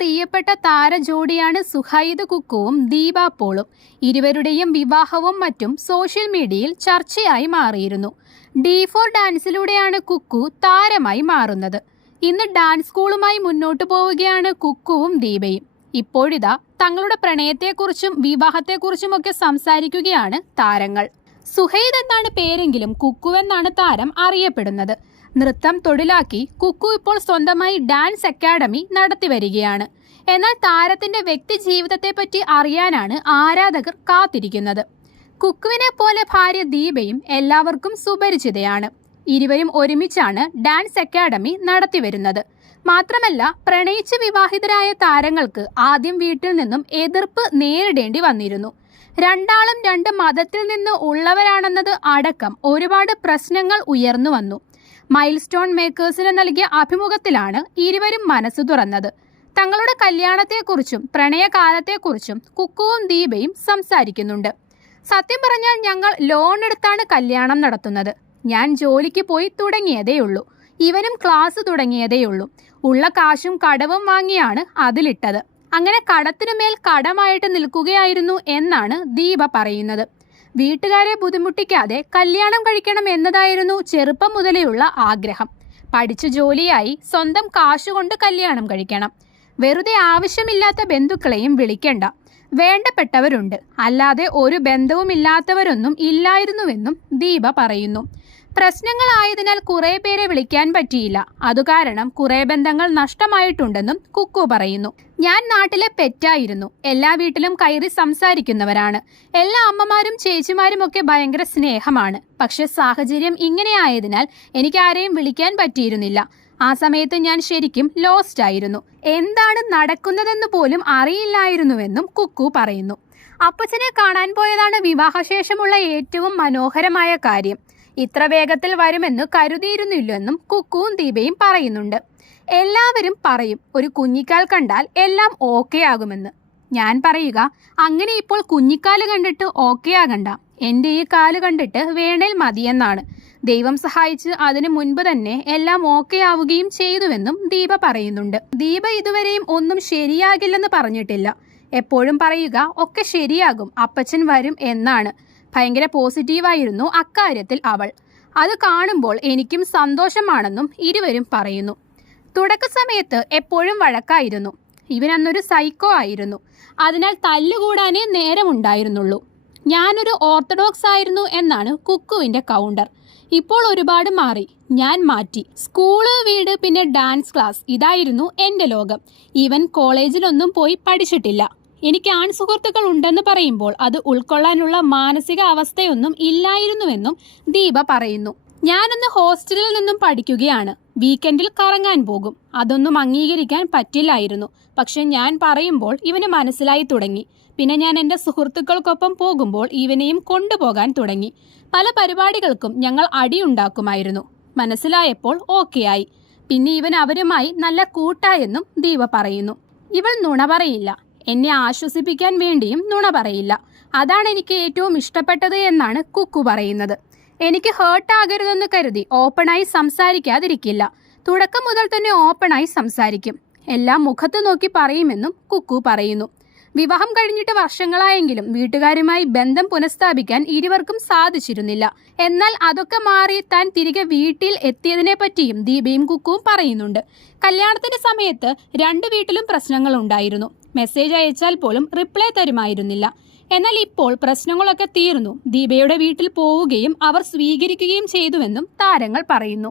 പ്രിയപ്പെട്ട താരജോഡിയാണ് സുഹൈദ് കുക്കുവും ദീപ പോളും. ഇരുവരുടെയും വിവാഹവും മറ്റും സോഷ്യൽ മീഡിയയിൽ ചർച്ചയായി മാറിയിരുന്നു. ഡി ഫോർ ഡാൻസിലൂടെയാണ് കുക്കു താരമായി മാറുന്നത്. ഇന്ന് ഡാൻസ് സ്കൂളുമായി മുന്നോട്ട് പോവുകയാണ് കുക്കുവും ദീപയും. ഇപ്പോഴിതാ തങ്ങളുടെ പ്രണയത്തെക്കുറിച്ചും വിവാഹത്തെക്കുറിച്ചുമൊക്കെ സംസാരിക്കുകയാണ് താരങ്ങൾ. സുഹൈദ് എന്നാണ് പേരെങ്കിലും കുക്കു എന്നാണ് താരം അറിയപ്പെടുന്നത്. നൃത്തം തൊഴിലാക്കി കുക്കു ഇപ്പോൾ സ്വന്തമായി ഡാൻസ് അക്കാഡമി നടത്തി വരികയാണ്. എന്നാൽ താരത്തിന്റെ വ്യക്തി ജീവിതത്തെപ്പറ്റി അറിയാനാണ് ആരാധകർ കാത്തിരിക്കുന്നത്. കുക്കുവിനെ പോലെ ഭാര്യ ദീപയും എല്ലാവർക്കും സുപരിചിതയാണ്. ഇരുവരും ഒരുമിച്ചാണ് ഡാൻസ് അക്കാഡമി നടത്തിവരുന്നത് മാത്രമല്ല പ്രണയിച്ച് വിവാഹിതരായ താരങ്ങൾക്ക് ആദ്യം വീട്ടിൽ നിന്നും എതിർപ്പ് നേരിടേണ്ടി വന്നിരുന്നു. രണ്ടാളും രണ്ട് മതത്തിൽ നിന്ന് ഉള്ളവരാണെന്നത് അടക്കം ഒരുപാട് പ്രശ്നങ്ങൾ ഉയർന്നു വന്നു. മൈൽ സ്റ്റോൺ മേക്കേഴ്സിന് നൽകിയ അഭിമുഖത്തിലാണ് ഇരുവരും മനസ്സ് തുറന്നത്. തങ്ങളുടെ കല്യാണത്തെക്കുറിച്ചും പ്രണയകാലത്തെക്കുറിച്ചും കുക്കുവും ദീപയും സംസാരിക്കുന്നുണ്ട്. സത്യം പറഞ്ഞാൽ ഞങ്ങൾ ലോൺ എടുത്താണ് കല്യാണം നടത്തുന്നത്. ഞാൻ ജോലിക്ക് പോയി തുടങ്ങിയതേയുള്ളൂ ഇവനും ക്ലാസ് തുടങ്ങിയതേയുള്ളൂ ഉള്ള. കാശും കടവും വാങ്ങിയാണ് അതിലിട്ടത്. അങ്ങനെ കടത്തിനുമേൽ കടമായിട്ട് നിൽക്കുകയായിരുന്നു എന്നാണ് ദീപ പറയുന്നത്. വീട്ടുകാരെ ബുദ്ധിമുട്ടിക്കാതെ കല്യാണം കഴിക്കണം എന്നതായിരുന്നു ചെറുപ്പം മുതലെയുള്ള ആഗ്രഹം. പഠിച്ചു ജോലിയായി സ്വന്തം കാശുകൊണ്ട് കല്യാണം കഴിക്കണം. വെറുതെ ആവശ്യമില്ലാത്ത ബന്ധുക്കളെയും വിളിക്കേണ്ട. വേണ്ടപ്പെട്ടവരുണ്ട്. അല്ലാതെ ഒരു ബന്ധവുമില്ലാത്തവരൊന്നും ഇല്ലായിരുന്നുവെന്നും ദീപ പറയുന്നു. പ്രശ്നങ്ങളായതിനാൽ കുറെ പേരെ വിളിക്കാൻ പറ്റിയില്ല. അതുകാരണം കുറെ ബന്ധങ്ങൾ നഷ്ടമായിട്ടുണ്ടെന്നും കുക്കു പറയുന്നു. ഞാൻ നാട്ടിലെ പെറ്റായിരുന്നു. എല്ലാ വീട്ടിലും കയറി സംസാരിക്കുന്നവരാണ്. എല്ലാ അമ്മമാരും ചേച്ചിമാരും ഒക്കെ ഭയങ്കര സ്നേഹമാണ്. പക്ഷെ സാഹചര്യം ഇങ്ങനെ ആയതിനാൽ എനിക്ക് ആരെയും വിളിക്കാൻ പറ്റിയിരുന്നില്ല. ആ സമയത്ത് ഞാൻ ശരിക്കും ലോസ്റ്റ് ആയിരുന്നു. എന്താണ് നടക്കുന്നതെന്ന് പോലും അറിയില്ലായിരുന്നുവെന്നും കുക്കു പറയുന്നു. അപ്പച്ചനെ കാണാൻ പോയതാണ് വിവാഹശേഷമുള്ള ഏറ്റവും മനോഹരമായ കാര്യം. ഇത്ര വേഗത്തിൽ വരുമെന്ന് കരുതിയിരുന്നില്ലെന്നും കുക്കുവും ദീപയും പറയുന്നുണ്ട്. എല്ലാവരും പറയും ഒരു കുഞ്ഞിക്കാൽ കണ്ടാൽ എല്ലാം ഓക്കെ ആകുമെന്ന്. ഞാൻ പറയുക അങ്ങനെ ഇപ്പോൾ കുഞ്ഞിക്കാൽ കണ്ടിട്ട് ഓക്കെ ആകണ്ട. എന്റെ ഈ കാൽ കണ്ടിട്ട് വേണേൽ മതിയെന്നാണ്. ദൈവം സഹായിച്ച് അതിനു മുൻപ് തന്നെ എല്ലാം ഓക്കെ ആവുകയും ചെയ്തുവെന്നും ദീപ പറയുന്നുണ്ട്. ദീപ ഇതുവരെയും ഒന്നും ശരിയാകില്ലെന്ന് പറഞ്ഞിട്ടില്ല. എപ്പോഴും പറയുക ഒക്കെ ശരിയാകും അപ്പച്ചൻ വരും എന്നാണ്. ഭയങ്കര പോസിറ്റീവായിരുന്നു അക്കാര്യത്തിൽ അവൾ. അത് കാണുമ്പോൾ എനിക്കും സന്തോഷമാണെന്നും ഇരുവരും പറയുന്നു. തുടക്ക സമയത്ത് എപ്പോഴും വഴക്കായിരുന്നു. ഇവനന്നൊരു സൈക്കോ ആയിരുന്നു. അതിനാൽ തല്ലുകൂടാനേ നേരമുണ്ടായിരുന്നുള്ളൂ. ഞാനൊരു ഓർത്തഡോക്സ് ആയിരുന്നു എന്നാണ് കുക്കുവിന്റെ കൗണ്ടർ ഇപ്പോൾ ഒരുപാട് മാറി. ഞാൻ മാറ്റി. സ്കൂൾ വീട് പിന്നെ ഡാൻസ് ക്ലാസ് ഇതായിരുന്നു എന്റെ ലോകം. ഇവൻ കോളേജിലൊന്നും പോയി പഠിച്ചിട്ടില്ല. എനിക്ക് ആൺ സുഹൃത്തുക്കൾ ഉണ്ടെന്ന് പറയുമ്പോൾ അത് ഉൾക്കൊള്ളാനുള്ള മാനസിക അവസ്ഥയൊന്നും ഇല്ലായിരുന്നുവെന്നും ദീപ പറയുന്നു. ഞാനൊന്ന് ഹോസ്റ്റലിൽ നിന്നും പഠിക്കുകയാണ്. വീക്കെൻഡിൽ കറങ്ങാൻ പോകും. അതൊന്നും അംഗീകരിക്കാൻ പറ്റില്ലായിരുന്നു. പക്ഷെ ഞാൻ പറയുമ്പോൾ ഇവന് മനസ്സിലായി തുടങ്ങി. പിന്നെ ഞാൻ എന്റെ സുഹൃത്തുക്കൾക്കൊപ്പം പോകുമ്പോൾ ഇവനെയും കൊണ്ടുപോകാൻ തുടങ്ങി. പല പരിപാടികൾക്കും ഞങ്ങൾ അടിയുണ്ടാക്കുമായിരുന്നു. മനസ്സിലായപ്പോൾ ആയി. പിന്നെ ഇവൻ അവരുമായി നല്ല കൂട്ടായെന്നും ദീപ പറയുന്നു. ഇവൾ നുണ പറയില്ല. എന്നെ ആശ്വസിപ്പിക്കാൻ വേണ്ടിയും നുണ പറയില്ല. അതാണ് എനിക്ക് ഏറ്റവും ഇഷ്ടപ്പെട്ടത് എന്നാണ് കുക്കു പറയുന്നത്. എനിക്ക് ഹേർട്ടാകരുതെന്ന് കരുതി ഓപ്പണായി സംസാരിക്കാതിരിക്കില്ല. തുടക്കം മുതൽ തന്നെ ഓപ്പണായി സംസാരിക്കും. എല്ലാം മുഖത്ത് നോക്കി പറയുമെന്നും കുക്കു പറയുന്നു. വിവാഹം കഴിഞ്ഞിട്ട് വർഷങ്ങളായെങ്കിലും വീട്ടുകാരുമായി ബന്ധം പുനഃസ്ഥാപിക്കാൻ ഇരുവർക്കും സാധിച്ചിരുന്നില്ല. എന്നാൽ അതൊക്കെ മാറി താൻ തിരികെ വീട്ടിൽ എത്തിയതിനെ പറ്റിയും ദീപയും കുക്കുവും പറയുന്നുണ്ട്. കല്യാണത്തിന്റെ സമയത്ത് രണ്ട് വീട്ടിലും പ്രശ്നങ്ങൾ ഉണ്ടായിരുന്നു. മെസ്സേജ് അയച്ചാൽ പോലും റിപ്ലൈ തരുമായിരുന്നില്ല. എന്നാൽ ഇപ്പോൾ പ്രശ്നങ്ങളൊക്കെ തീർന്നു. ദീപയുടെ വീട്ടിൽ പോവുകയും അവർ സ്വീകരിക്കുകയും ചെയ്തുവെന്നും താരങ്ങൾ പറയുന്നു.